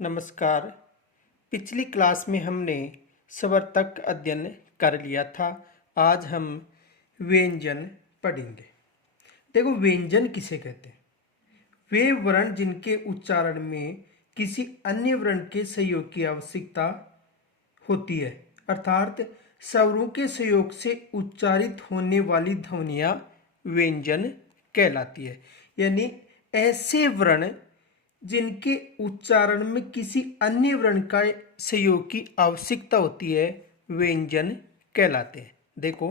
नमस्कार। पिछली क्लास में हमने स्वर तक अध्ययन कर लिया था। आज हम व्यंजन पढ़ेंगे। देखो, व्यंजन किसे कहते हैं? वे वर्ण जिनके उच्चारण में किसी अन्य वर्ण के सहयोग की आवश्यकता होती है, अर्थात स्वरों के सहयोग से उच्चारित होने वाली ध्वनियाँ व्यंजन कहलाती है। यानी ऐसे वर्ण जिनके उच्चारण में किसी अन्य वर्ण का सहयोग की आवश्यकता होती है, व्यंजन कहलाते हैं। देखो,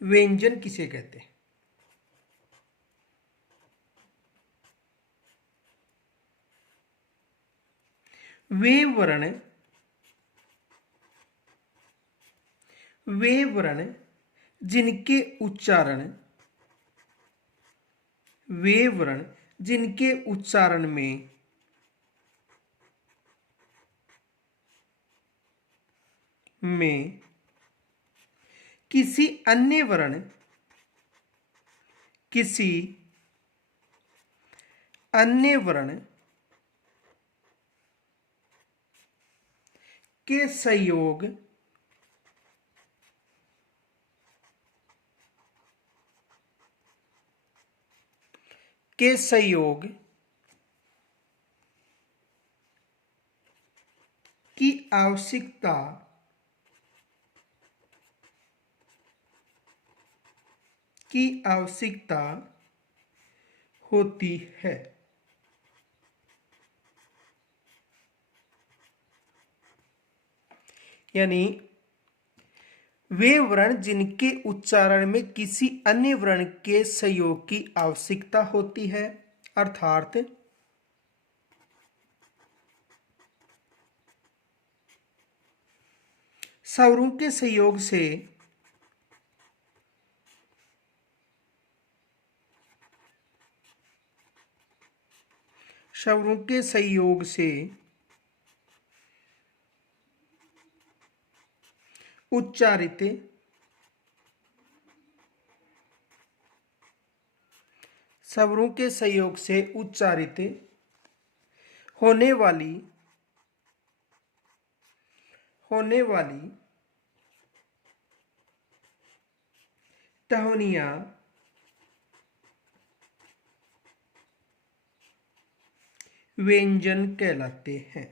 व्यंजन किसे कहते हैं? वे वर्ण जिनके उच्चारण में किसी अन्य वर्ण के सहयोग की आवश्यकता होती है। यानी वे वर्ण जिनके उच्चारण में किसी अन्य वर्ण के सहयोग की आवश्यकता होती है, अर्थात स्वरों के सहयोग से उच्चारित होने वाली ध्वनियाँ व्यंजन कहलाते हैं।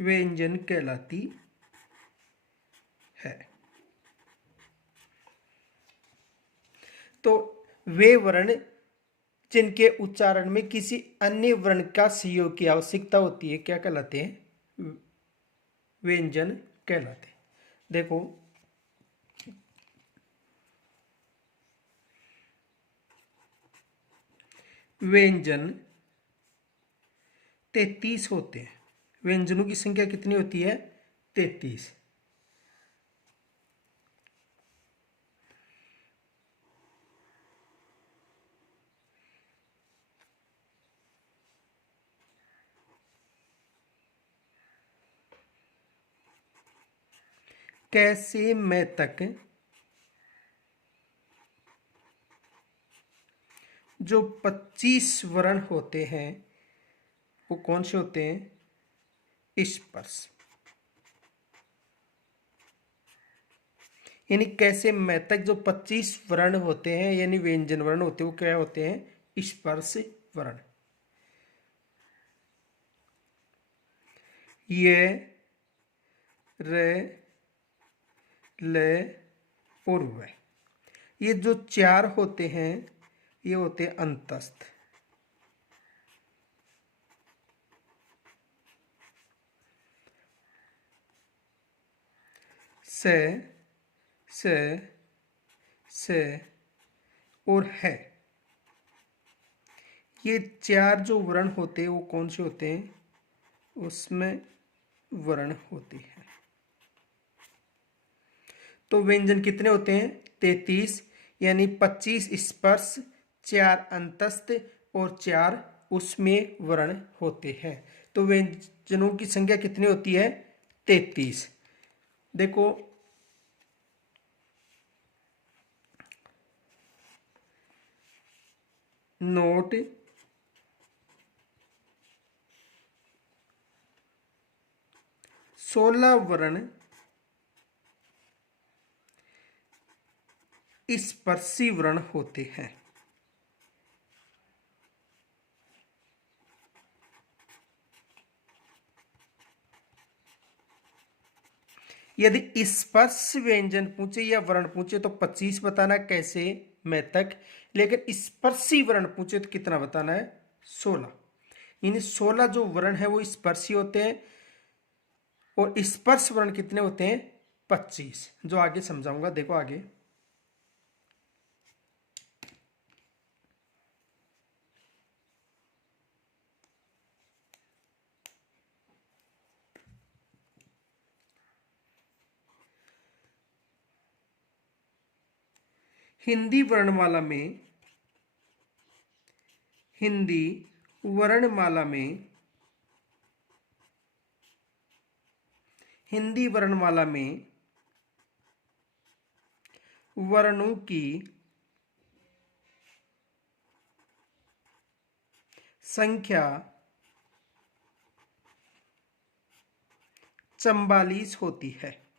व्यंजन कहलाती है। तो वे वर्ण जिनके उच्चारण में किसी अन्य वर्ण का सहयोग की आवश्यकता होती है, क्या कहलाते हैं? व्यंजन कहलाते हैं। देखो, व्यंजन 33 होते हैं। व्यंजनों की संख्या कितनी होती है? 33। कैसे मैं तक जो 25 वर्ण होते हैं वो कौन से होते हैं? स्पर्श। यानी कैसे मैं तक जो 25 वर्ण होते हैं यानी व्यंजन वर्ण होते हैं, वो क्या होते हैं? स्पर्श वर्ण। ये, रे, ले और वे, ये जो चार होते हैं ये होते हैं अंतस्थ। से और है, ये चार जो वर्ण होते हैं वो कौन से होते हैं? उसमें वर्ण होते हैं। तो व्यंजन कितने होते हैं? 33। यानी 25 स्पर्श, 4 अंतस्थ और 4 उसमें वर्ण होते हैं। तो व्यंजनों की संख्या कितनी होती है? 33। देखो, नोट सोलह वर्ण स्पर्शी वर्ण होते हैं। यदि स्पर्श व्यंजन पूछे या वर्ण पूछे तो 25 बताना है, कैसे, मैं तक। लेकिन स्पर्शी वर्ण पूछे तो कितना बताना है, 16। इन 16 जो वर्ण है वो स्पर्शी होते हैं और स्पर्श वर्ण कितने होते हैं, 25, जो आगे समझाऊंगा। देखो आगे, हिंदी वर्णमाला में, हिंदी वर्णमाला में, हिंदी वर्णमाला में वर्णों की संख्या 44 होती है।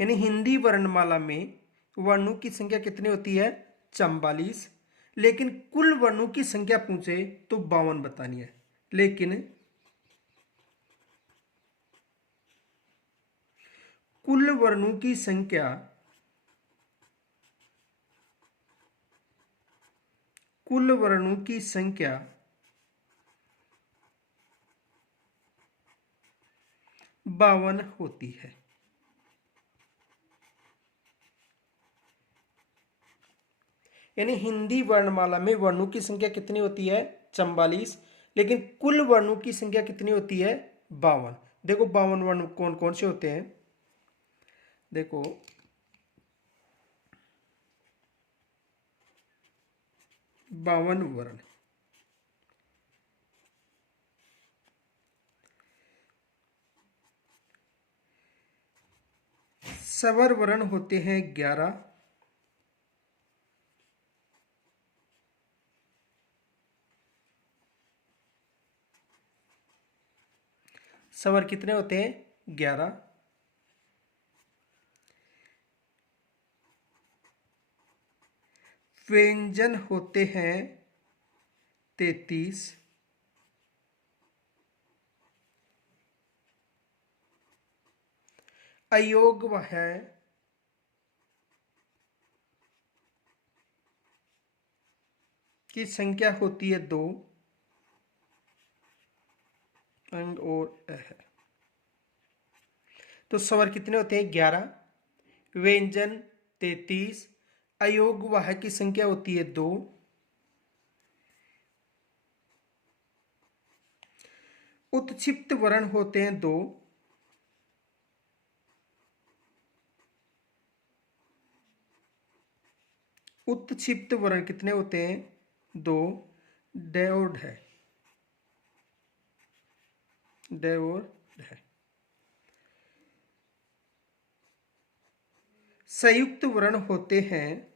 यानी हिंदी वर्णमाला में वर्णों की संख्या कितनी होती है, 44। लेकिन कुल वर्णों की संख्या पूछे तो 52 बतानी है। लेकिन कुल वर्णों की संख्या, कुल वर्णों की संख्या 52 होती है। यानी हिंदी वर्णमाला में वर्णों की संख्या कितनी होती है, 44। लेकिन कुल वर्णों की संख्या कितनी होती है, 52। देखो 52 वर्ण कौन कौन से होते हैं, देखो 52 वर्ण। स्वर वर्ण होते हैं 11। स्वर कितने होते हैं, 11। व्यंजन होते हैं 33। अयोग है की संख्या होती है 2, अंग और है। तो स्वर कितने होते हैं, 11। व्यंजन 33। अयोग वाह की संख्या होती है 2। उत्क्षिप्त वर्ण होते हैं 2। उत्क्षिप्त वर्ण कितने होते हैं, 2। ड और ढ, ड और ढ। संयुक्त वर्ण होते हैं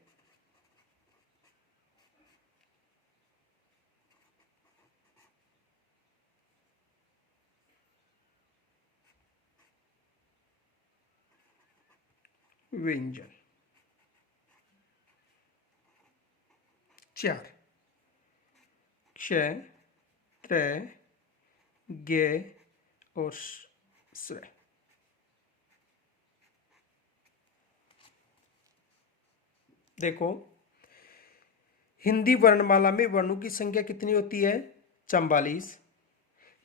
व्यंजन 4। क्ष, त्र, गे और स्व। देखो हिंदी वर्णमाला में वर्णों की संख्या कितनी होती है, 44।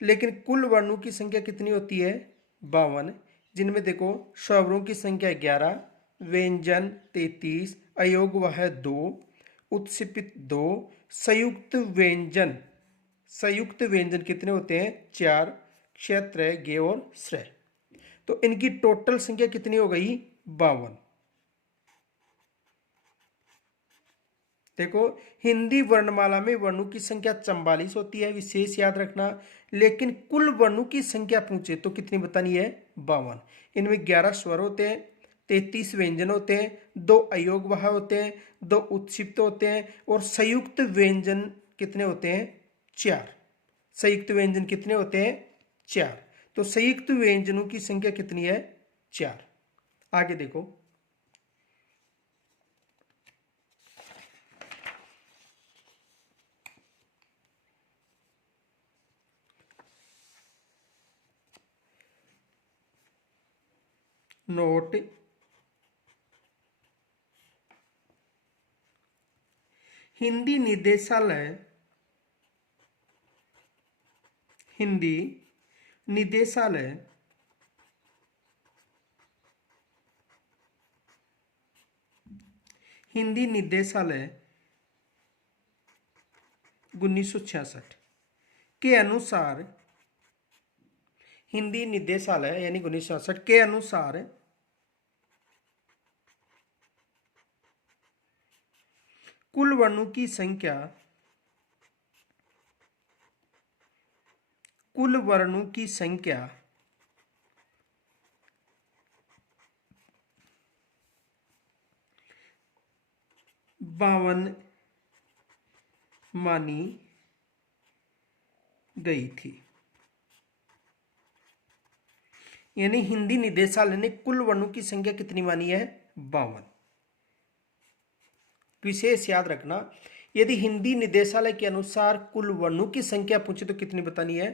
लेकिन कुल वर्णों की संख्या कितनी होती है, 52। जिनमें देखो स्वरों की संख्या 11, व्यंजन 33, अयोग वह 2, उत्क्षेपित 2, संयुक्त व्यंजन, संयुक्त व्यंजन कितने होते हैं, 4। क्षेत्र गे और श्र। तो इनकी टोटल संख्या कितनी हो गई, 52। देखो हिंदी वर्णमाला में वर्णों की संख्या 44 होती है, विशेष याद रखना। लेकिन कुल वर्णों की संख्या पूछे तो कितनी बतानी है, 52। इनमें 11 स्वर होते हैं, 33 व्यंजन होते हैं, 2 अयोगवाह होते हैं, 2 उत्क्षिप्त होते हैं, और संयुक्त व्यंजन कितने होते हैं? 4। संयुक्त व्यंजन कितने होते हैं? 4। तो संयुक्त व्यंजनों की संख्या कितनी है? 4। आगे देखो, नोट हिंदी निदेशालय, हिंदी निदेशालय हिंदी निदेशालय 1966 के अनुसार, हिंदी निदेशालय यानी 1966 के अनुसार कुल वर्णों की संख्या, कुल वर्णों की संख्या 52 मानी गई थी। यानी हिंदी निदेशालय ने कुल वर्णों की संख्या कितनी मानी है? 52। विशेष याद रखना, यदि हिंदी निदेशालय के अनुसार कुल वर्णों की संख्या पूछे तो कितनी बतानी है?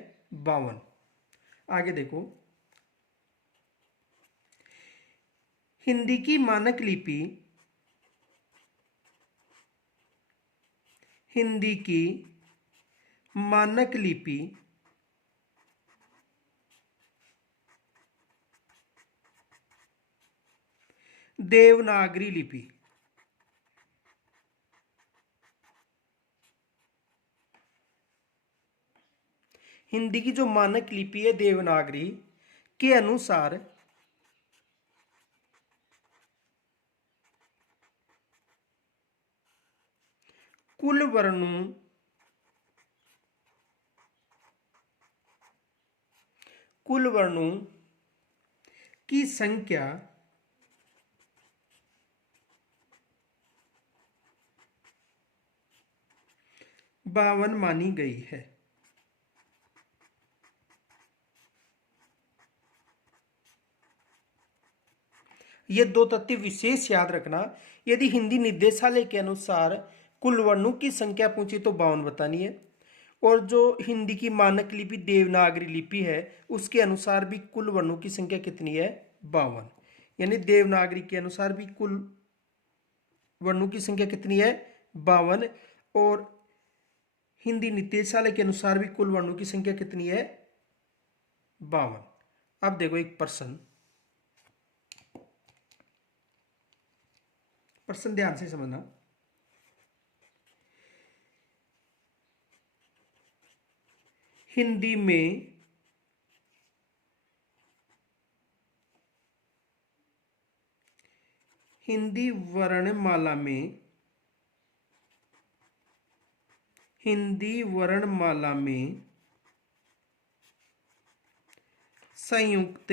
52। आगे देखो, हिंदी की मानक लिपि, हिंदी की मानक लिपि देवनागरी लिपि, हिंदी की जो मानक लिपि है देवनागरी के अनुसार कुल वर्णों की संख्या 52 मानी गई है। ये 2 तथ्य विशेष याद रखना, यदि हिंदी निदेशालय के अनुसार कुल वर्णों की संख्या पूछी तो 52 बतानी है, और जो हिंदी की मानक लिपि देवनागरी लिपि है उसके अनुसार भी कुल वर्णों की संख्या कितनी है? 52। यानी देवनागरी के अनुसार भी कुल वर्णों की संख्या कितनी है? 52। और हिंदी निदेशालय के अनुसार भी कुल वर्णों की संख्या कितनी है? 52। अब देखो एक प्रश्न, प्रश्न ध्यान से समझना। हिंदी में हिंदी वर्णमाला में, हिंदी वर्णमाला में संयुक्त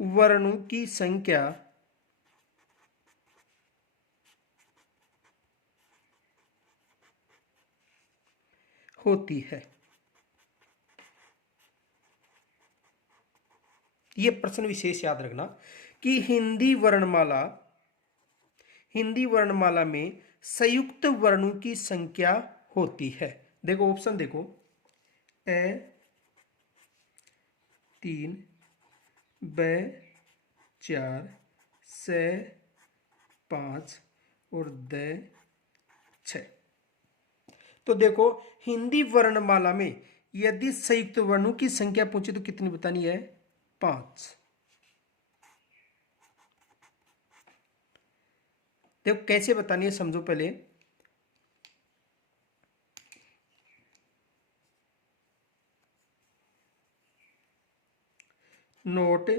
वर्णों की संख्या होती है। यह प्रश्न विशेष याद रखना कि हिंदी वर्णमाला में संयुक्त वर्णों की संख्या होती है। देखो ऑप्शन देखो, ए 3, ब 4, से 5 और द 6। तो देखो हिंदी वर्णमाला में यदि संयुक्त वर्णों की संख्या पूछे तो कितनी बतानी है? 5। देखो कैसे बतानी है, समझो पहले। नोट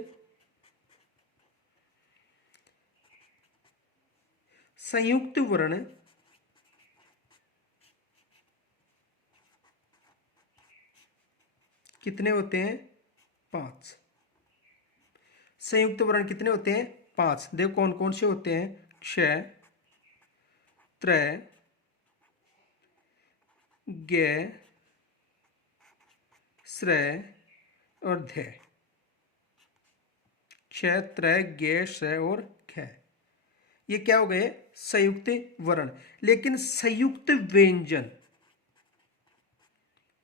संयुक्त वर्ण कितने होते हैं? 5। संयुक्त वर्ण कितने होते हैं? 5। देखो कौन कौन से होते हैं? क्ष, त्र, ज्ञ, श्र और ध। क्ष, त्र, ज्ञ, श्र और ख, ये क्या हो गए? संयुक्त वर्ण। लेकिन संयुक्त व्यंजन,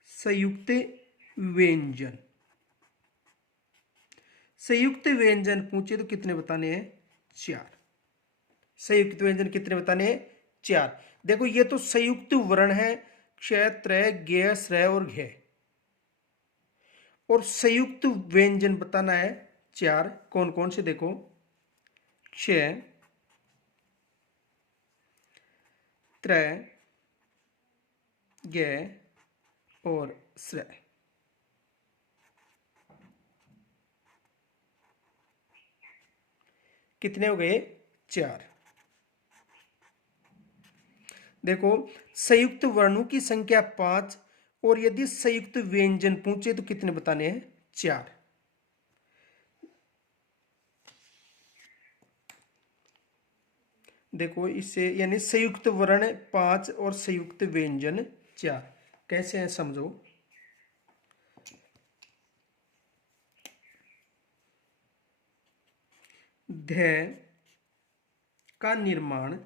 संयुक्त व्यंजन, संयुक्त व्यंजन पूछे तो कितने बताने हैं? 4। संयुक्त व्यंजन कितने बताने हैं? 4। देखो ये तो संयुक्त वर्ण है, क्ष, त्र, ज्ञ, श्र और घ, और संयुक्त व्यंजन बताना है 4। कौन कौन से? देखो क्ष, त्र, ज्ञ और श्र। कितने हो गए? 4। देखो संयुक्त वर्णों की संख्या 5, और यदि संयुक्त व्यंजन पूछे तो कितने बताने हैं? 4। देखो इससे यानी संयुक्त वर्ण 5 और संयुक्त व्यंजन 4 कैसे हैं समझो। ध का निर्माण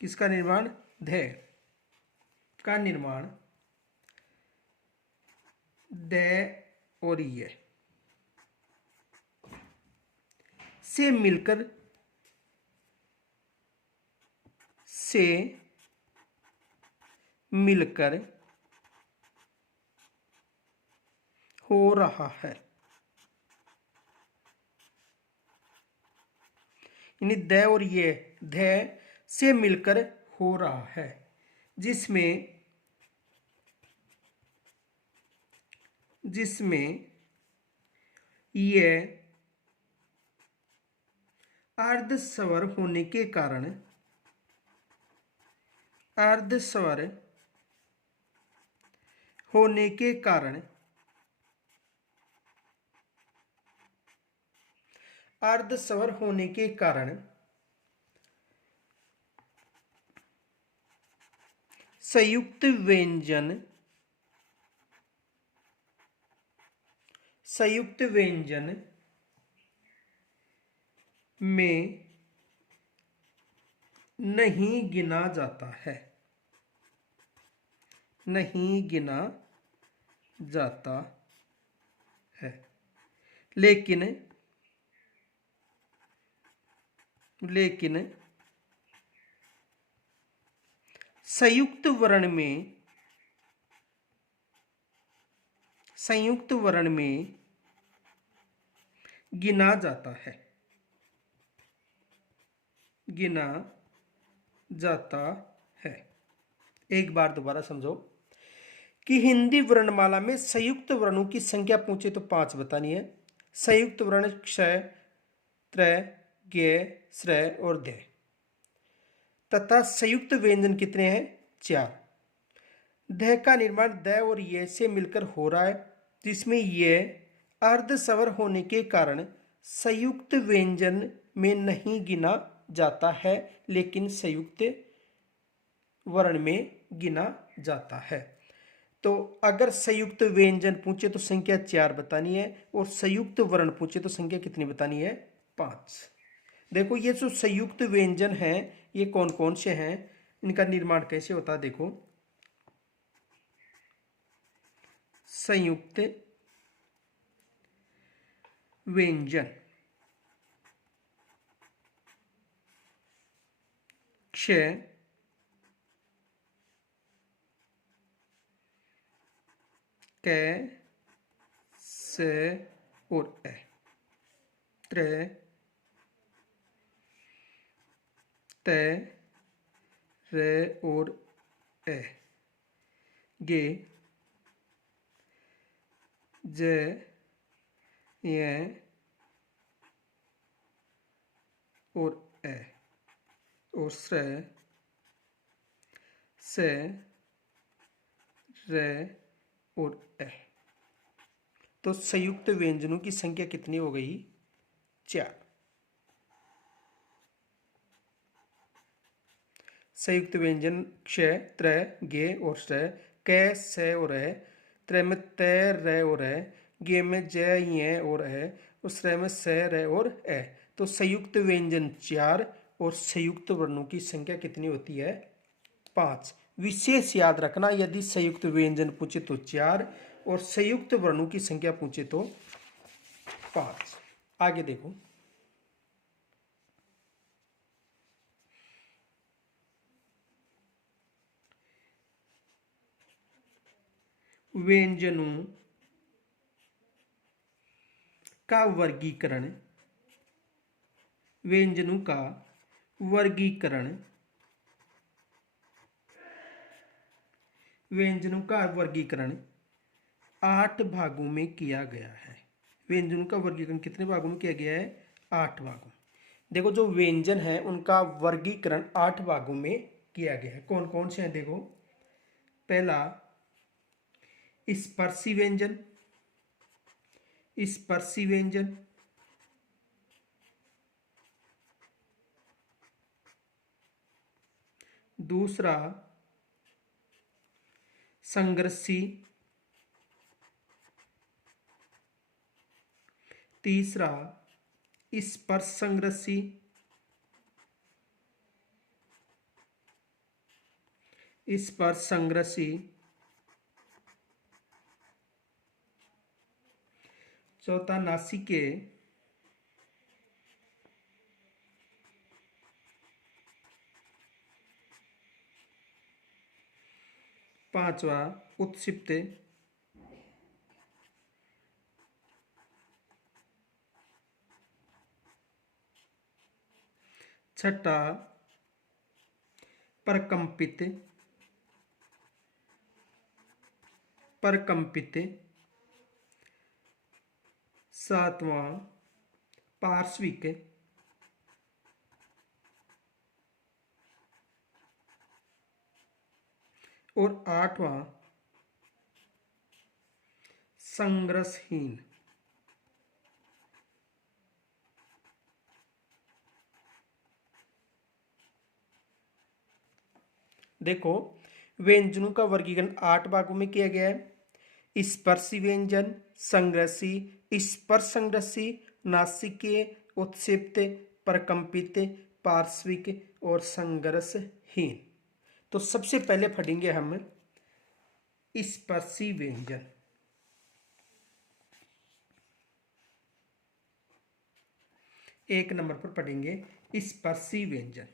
किसका निर्माण? ध का निर्माण द और ये से मिलकर हो रहा है। यानी द और ये ध से मिलकर हो रहा है, जिसमें ये अर्धस्वर होने के कारण, अर्धस्वर होने के कारण, अर्धस्वर होने के कारण संयुक्त व्यंजन, संयुक्त व्यंजन में नहीं गिना जाता है, नहीं गिना जाता है। लेकिन संयुक्त वर्ण में, संयुक्त वर्ण में गिना जाता है, गिना जाता है। एक बार दोबारा समझो कि हिंदी वर्णमाला में संयुक्त वर्णों की संख्या पूछे तो 5 बतानी है। संयुक्त वर्ण क्ष, त्र, ज्ञ, श्र और ध, तथा संयुक्त व्यंजन कितने हैं? 4। ध का निर्माण द और ये से मिलकर हो रहा है, जिसमें ये अर्धस्वर होने के कारण संयुक्त व्यंजन में नहीं गिना जाता है, लेकिन संयुक्त वर्ण में गिना जाता है। तो अगर संयुक्त व्यंजन पूछे तो संख्या 4 बतानी है, और संयुक्त वर्ण पूछे तो संख्या कितनी बतानी है? 5। देखो ये जो संयुक्त व्यंजन है ये कौन कौन से हैं, इनका निर्माण कैसे होता है? देखो संयुक्त व्यंजन क्ष, क, स और अ, त्र, त, र और अ, गे, ज, य और अ, और स्र, स, र और ए। तो संयुक्त व्यंजनों की संख्या कितनी हो गई? 4। संयुक्त व्यंजन क्ष, त्र, गे और स, क, से और ए, त्र में त, र और ए, गे में ज, य और ए, और स्र में स, र और ए। तो संयुक्त व्यंजन 4 और संयुक्त वर्णों की संख्या कितनी होती है? 5। विशेष याद रखना, यदि संयुक्त व्यंजन पूछे तो 4 और संयुक्त वर्णों की संख्या पूछे तो 5। आगे देखो, व्यंजनों का वर्गीकरण। व्यंजनों का वर्गीकरण, व्यंजनों का वर्गीकरण 8 भागों में किया गया है। व्यंजनों का वर्गीकरण कितने भागों में किया गया है? 8 भागों। देखो, जो व्यंजन है उनका वर्गीकरण 8 भागों में किया गया है। कौन कौन से हैं? देखो, पहला स्पर्शी व्यंजन, स्पर्शी व्यंजन। दूसरा संघर्षी, तीसरा स्पर्श संघर्षी, स्पर्श संघर्षी, चौथा नासिकेय, पांचवा उत्क्षिप्त, छठा परकंपित, परकंपित, सातवां पार्श्विक, और आठवां संघर्षहीन। देखो, व्यंजनों का वर्गीकरण 8 भागों में किया गया है। स्पर्शी व्यंजन, संघर्षी, स्पर्श संघर्षी, नासिकेय, उत्क्षिप्त, प्रकंपित, पार्श्विक और संघर्षहीन। तो सबसे पहले पढ़ेंगे हम स्पर्शी व्यंजन। एक नंबर पर पढ़ेंगे स्पर्शी व्यंजन।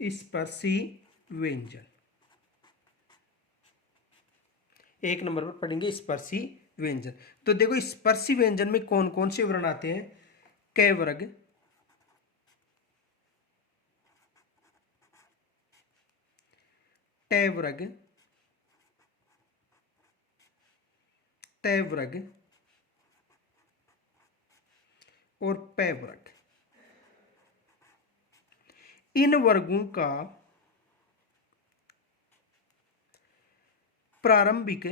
स्पर्शी व्यंजन, एक नंबर पर पढ़ेंगे स्पर्शी व्यंजन। तो देखो, स्पर्शी व्यंजन में कौन कौन से वर्ण आते हैं? क वर्ग, ट वर्ग, त वर्ग और प वर्ग। इन वर्गों का प्रारंभिक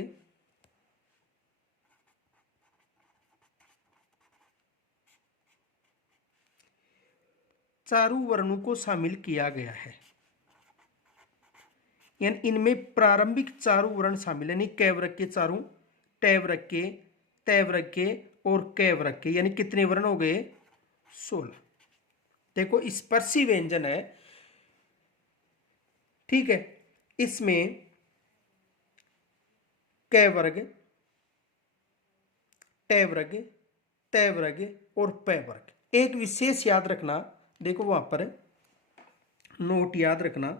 चारों वर्णों को शामिल किया गया है। यानी इनमें प्रारंभिक चारों वर्ण शामिल है, यानी क वर्ग के चारों, ट वर्ग के, त वर्ग के और क वर्ग के। यानी कितने वर्ण हो गए? 16। देखो, स्पर्शी व्यंजन है, ठीक है, इसमें क वर्ग, ट वर्ग, त वर्ग और प वर्ग। एक विशेष याद रखना, देखो वहां पर नोट याद रखना,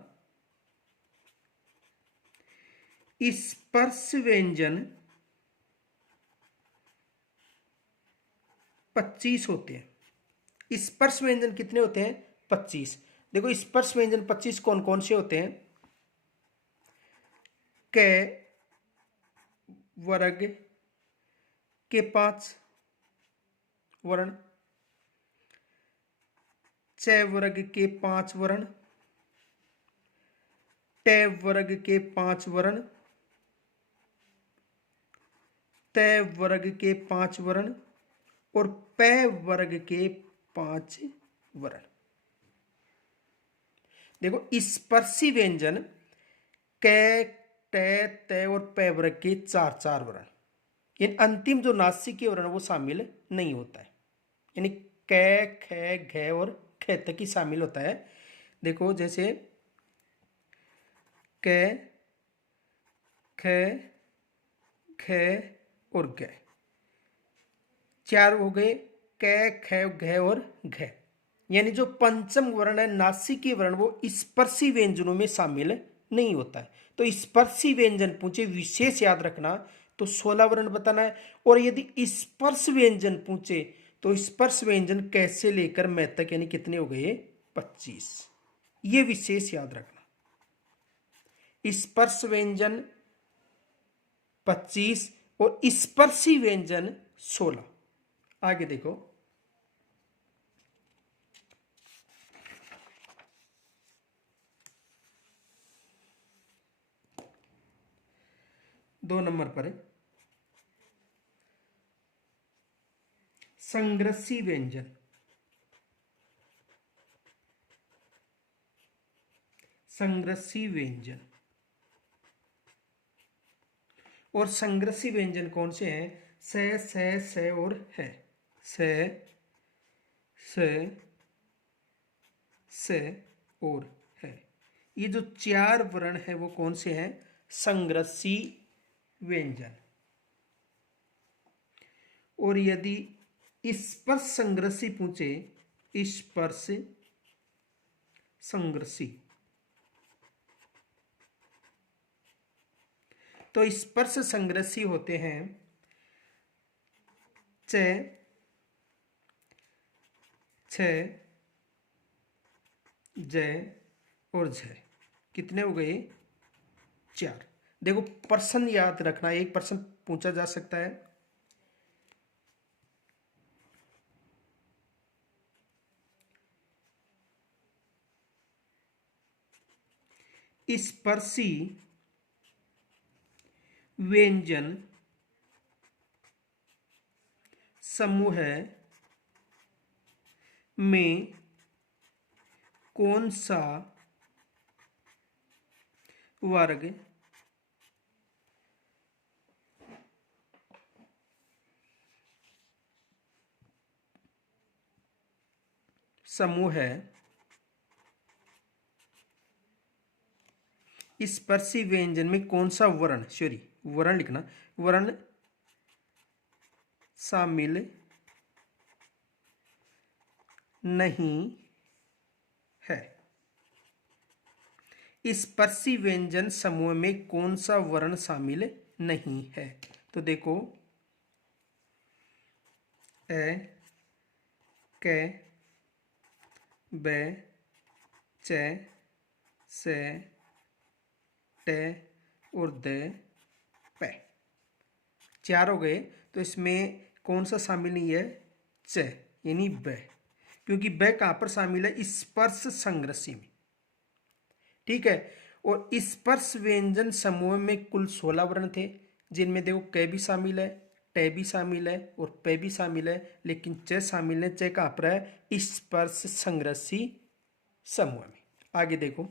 स्पर्श व्यंजन 25 होते हैं। स्पर्श व्यंजन कितने होते हैं? 25। देखो, स्पर्श व्यंजन 25 कौन कौन से होते हैं? क वर्ग के 5 वर्ण, च वर्ग के 5 वर्ण, ट वर्ग के 5 वर्ण, त वर्ग के 5 वर्ण और प वर्ग के 5 वर्ण। देखो स्पर्शी व्यंजन क, ट, त और प वर्ग के 4 वर्ण, यानी अंतिम जो नासिकीय वर्ण वो शामिल नहीं होता है, यानी क, ख, घ और ख तक ही शामिल होता है। देखो जैसे क, ख, ख और ग, 4 हो गए, क, ख, घ और घ, यानी जो पंचम वर्ण है नासिकीय वर्ण वो स्पर्शी व्यंजनों में शामिल नहीं होता है। तो स्पर्शी व्यंजन पूछे विशेष याद रखना तो 16 वर्ण बताना है, और यदि स्पर्श व्यंजन पूछे तो स्पर्श व्यंजन कैसे लेकर मैं तक, यानी कितने हो गए 25, ये विशेष याद रखना। स्पर्श व्यंजन 25 और स्पर्शी व्यंजन 16। आगे देखो, दो नंबर पर संग्रसी व्यंजन। संग्रसी व्यंजन और संग्रसी व्यंजन कौन से हैं? से और है। से और है, ये जो 4 वर्ण है वो कौन से हैं? संग्रसी व्यंजन। और यदि स्पर्श संग्रसी पूछे, स्पर्श संग्रसी, तो स्पर्श संग्रसी होते हैं च, छ, ज और झ। कितने हो गए? 4। देखो प्रश्न याद रखना, एक प्रश्न पूछा जा सकता है, स्पर्शी व्यंजन समूह में कौन सा वर्ग समूह है? स्पर्शी व्यंजन में कौन सा वर्ण, सॉरी वर्ण लिखना, वर्ण शामिल नहीं है? स्पर्शी व्यंजन समूह में कौन सा वर्ण शामिल नहीं है? तो देखो ए, क, ब, च, से, ट और द, प। 4 हो गए, तो इसमें कौन सा शामिल नहीं है? च, यानी ब, क्योंकि ब कहाँ पर शामिल है? स्पर्श संग्रसी में। ठीक है, और स्पर्श व्यंजन समूह में कुल 16 वर्ण थे, जिनमें देखो क भी शामिल है, ट भी शामिल है और प भी शामिल है, लेकिन च शामिल है। च कहाँ पर है? स्पर्श संग्रसी समूह में। आगे देखो,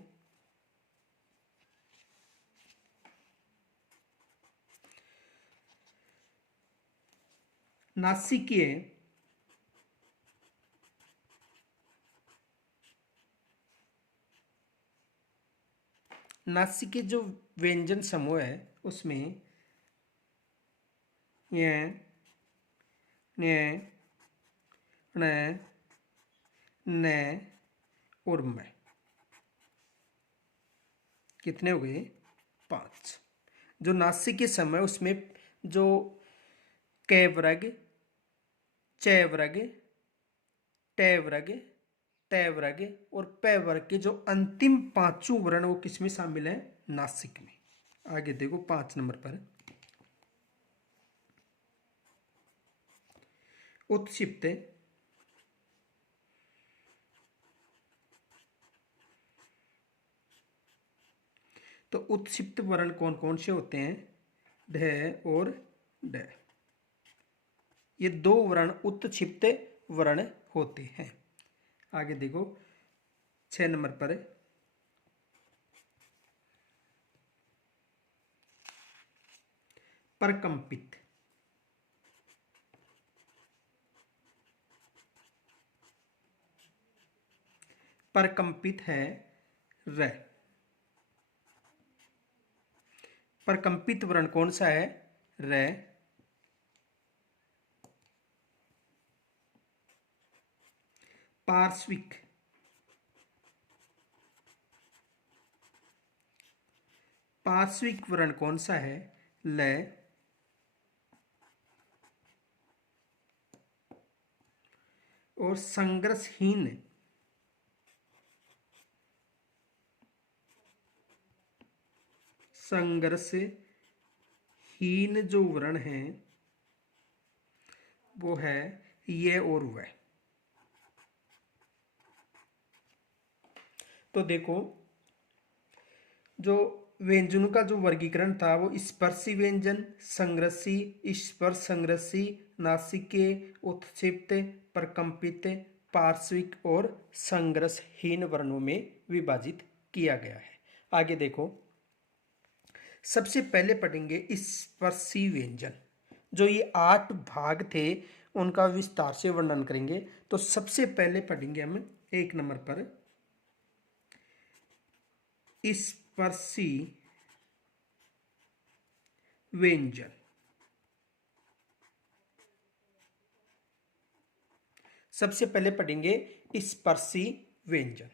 नासिकीय नासिकीय जो व्यंजन समूह है उसमें य, न्य, ण, न और म। कितने हो गए? 5। जो नासिकीय समूह है उसमें जो क वर्ग, च वर्ग, ट वर्ग, त वर्ग और प वर्ग के जो अंतिम 5 वर्ण वो किसमें शामिल है? नासिक में। आगे देखो 5 नंबर पर उत्क्षिप्त तो उत्क्षिप्त वर्ण कौन कौन से होते हैं? ढ और ड। ये दो वर्ण उत्क्षिप्त वर्ण होते हैं। आगे देखो 6 नंबर पर परकंपित। परकंपित है र। परकंपित वर्ण कौन सा है? र। पार्श्विक। पार्श्विक वर्ण कौन सा है? ल। और संघर्षहीन। संघर्षहीन जो वर्ण है वो है ये और वह। तो देखो जो व्यंजनों का जो वर्गीकरण था वो स्पर्शी व्यंजन, संघर्षी, स्पर्श संघर्षी, नासिकेय, उत्क्षिप्त, प्रकंपित, पार्श्विक और संघर्षहीन वर्णों में विभाजित किया गया है। आगे देखो सबसे पहले पढ़ेंगे स्पर्शी व्यंजन। जो ये 8 भाग थे उनका विस्तार से वर्णन करेंगे। तो सबसे पहले पढ़ेंगे हम 1 नंबर पर स्पर्शी व्यंजन। सबसे पहले पढ़ेंगे स्पर्शी व्यंजन।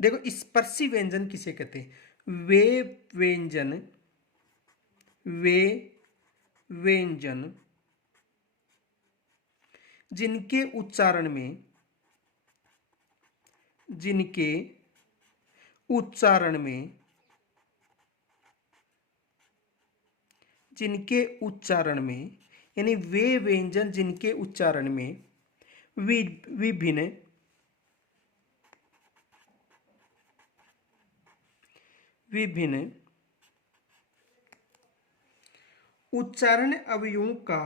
देखो स्पर्शी व्यंजन किसे कहते हैं? वे व्यंजन जिनके उच्चारण में यानी वे व्यंजन जिनके उच्चारण में विभिन्न उच्चारण अवयवों का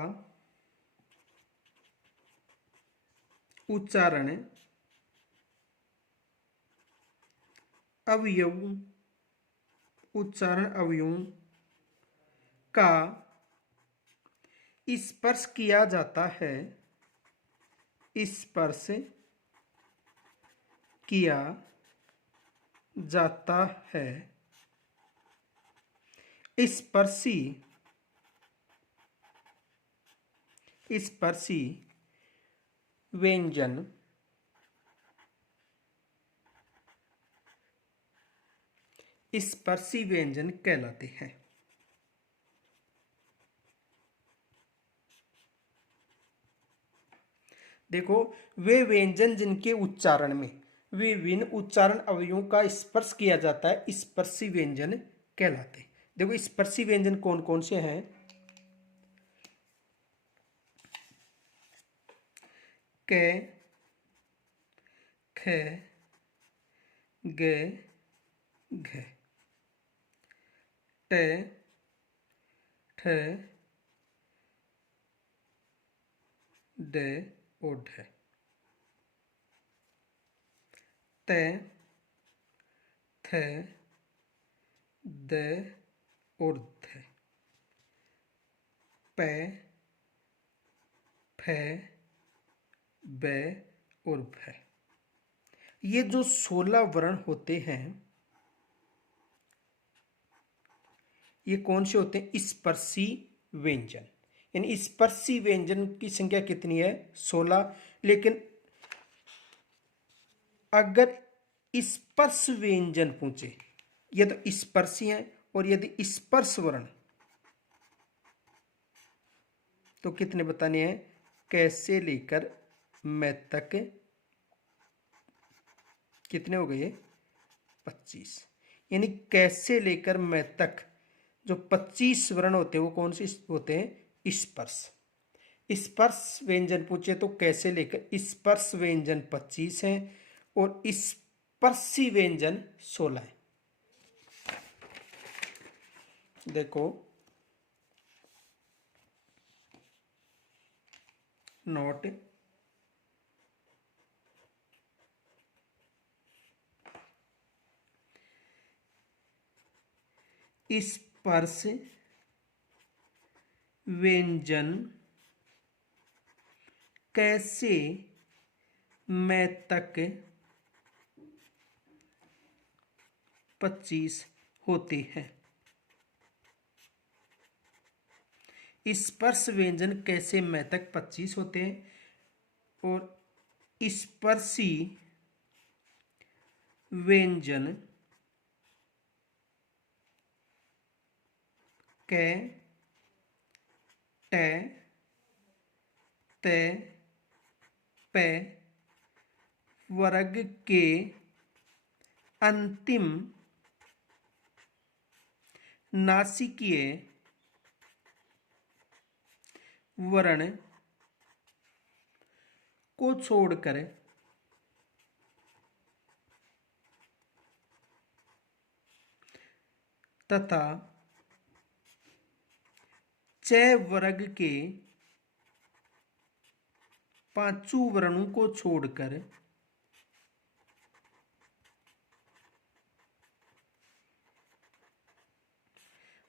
स्पर्श किया जाता है। स्पर्शी व्यंजन कहलाते हैं। देखो वे व्यंजन जिनके उच्चारण में विभिन्न उच्चारण अवयवों का स्पर्श किया जाता है स्पर्शी व्यंजन कहलाते हैं। देखो स्पर्शी व्यंजन कौन कौन से हैं? क, ख, ग, घ, ट, ठ, ड और ढ। त, थ, द और ध। प, फ, ब और भ। ये जो 16 वर्ण होते हैं ये कौन से होते हैं? स्पर्शी व्यंजन। यानी स्पर्शी व्यंजन की संख्या कितनी है? 16। लेकिन अगर स्पर्श व्यंजन पूछे ये तो स्पर्शी है और यदि स्पर्श वर्ण तो कितने बताने हैं? कैसे लेकर मैं तक। कितने हो गए? 25। यानी कैसे लेकर मैं तक जो 25 वर्ण होते हैं वो कौन से होते हैं? स्पर्श। स्पर्श व्यंजन पूछे तो कैसे लेकर स्पर्श व्यंजन 25 हैं और इस स्पर्शी व्यंजन 16 है। देखो नोट, स्पर्श व्यंजन कैसे मैं तक 25 होते हैं। स्पर्श व्यंजन कैसे मैं तक 25 होते हैं और स्पर्शी व्यंजन कै टे ते पे वर्ग के अंतिम नासिकीय वर्ण को छोड़कर तथा च वर्ग के पांचों वर्णों को छोड़कर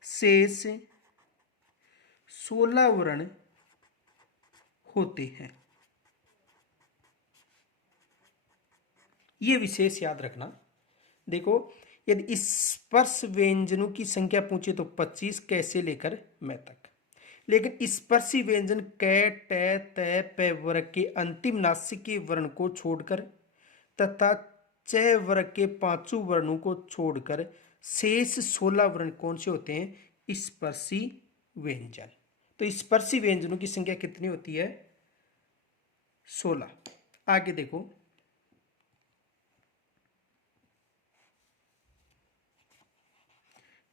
शेष 16 वर्ण होते हैं। ये विशेष याद रखना। देखो यदि स्पर्श व्यंजनों की संख्या पूछे तो 25 कैसे लेकर मैं तक, लेकिन स्पर्शी व्यंजन कै टे ते पे वर्ग के अंतिम नासिकीय वर्ण को छोड़कर तथा च वर्ग के पांचों वर्णों को छोड़कर शेष 16 वर्ण कौन से होते हैं? स्पर्शी व्यंजन। तो स्पर्शी व्यंजनों की संख्या कितनी होती है? 16। आगे देखो,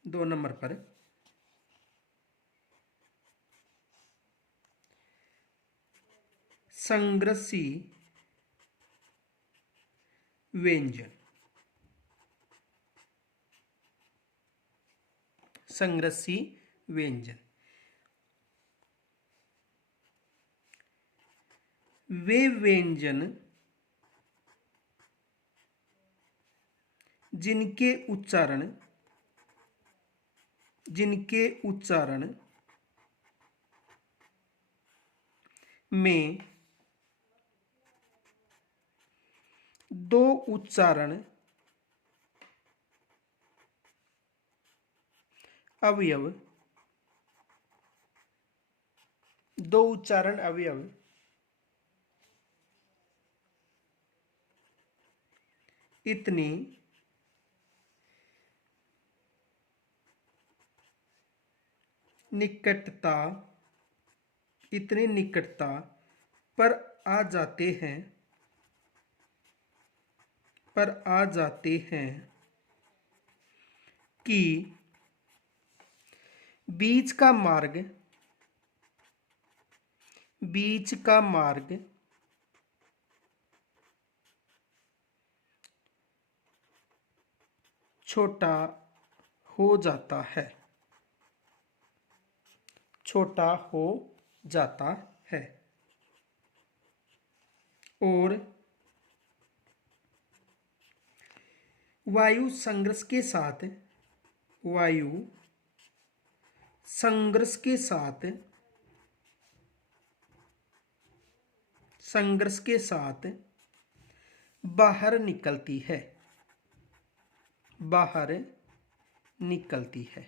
2 नंबर पर संग्रसी व्यंजन। संग्रसी व्यंजन वे व्यंजन जिनके उच्चारण में दो उच्चारण अवयव इतनी निकटता पर आ जाते हैं कि बीच का मार्ग छोटा हो जाता है और वायु संघर्ष के साथ बाहर निकलती है।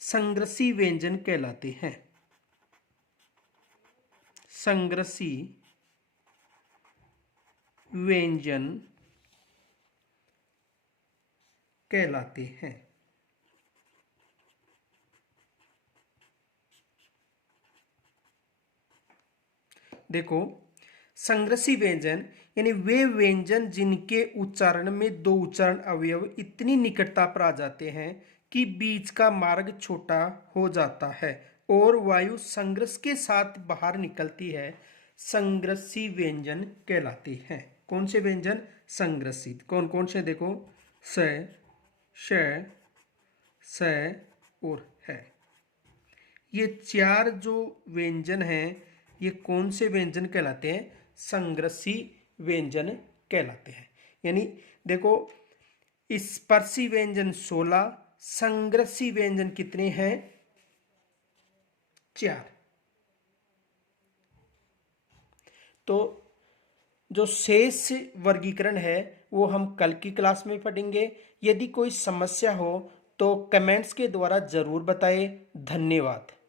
संग्रसी व्यंजन कहलाते हैं। संग्रसी व्यंजन कहलाते हैं। देखो संग्रसी व्यंजन यानी वे व्यंजन जिनके उच्चारण में दो उच्चारण अवयव इतनी निकटता पर आ जाते हैं कि बीच का मार्ग छोटा हो जाता है और वायु संघर्ष के साथ बाहर निकलती है। संग्रसी व्यंजन कहलाते हैं। कौन से व्यंजन? संग्रसी। कौन कौन से? देखो, स, श, स और है। ये चार जो व्यंजन हैं ये कौन से व्यंजन कहलाते हैं? संग्रसी व्यंजन कहलाते हैं। यानी देखो, स्पर्शी व्यंजन 16, संग्रसी व्यंजन कितने हैं? 4। तो जो शेष वर्गीकरण है वो हम कल की क्लास में पढ़ेंगे। यदि कोई समस्या हो तो कमेंट्स के द्वारा जरूर बताएं। धन्यवाद।